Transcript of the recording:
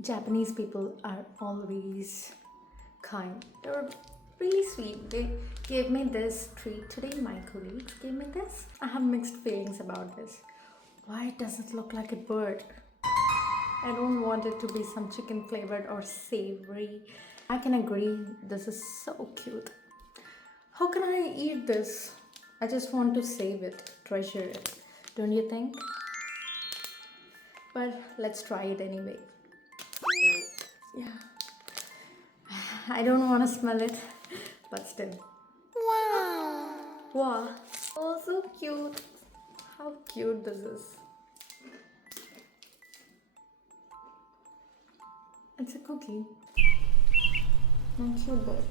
Japanese people are always kind. They're really sweet. They gave me this treat today. My colleagues gave me this. I have mixed feelings about this. Why does it look like a bird? I don't want it to be some chicken flavored or savory. I can agree, this is so cute. How can I eat this? I just want to save it, treasure it. Don't you think? But let's try it anyway. Yeah. I don't want to smell it, but still. Wow. Wow. Oh, so cute. How cute this is. It's a cookie. Not cute, but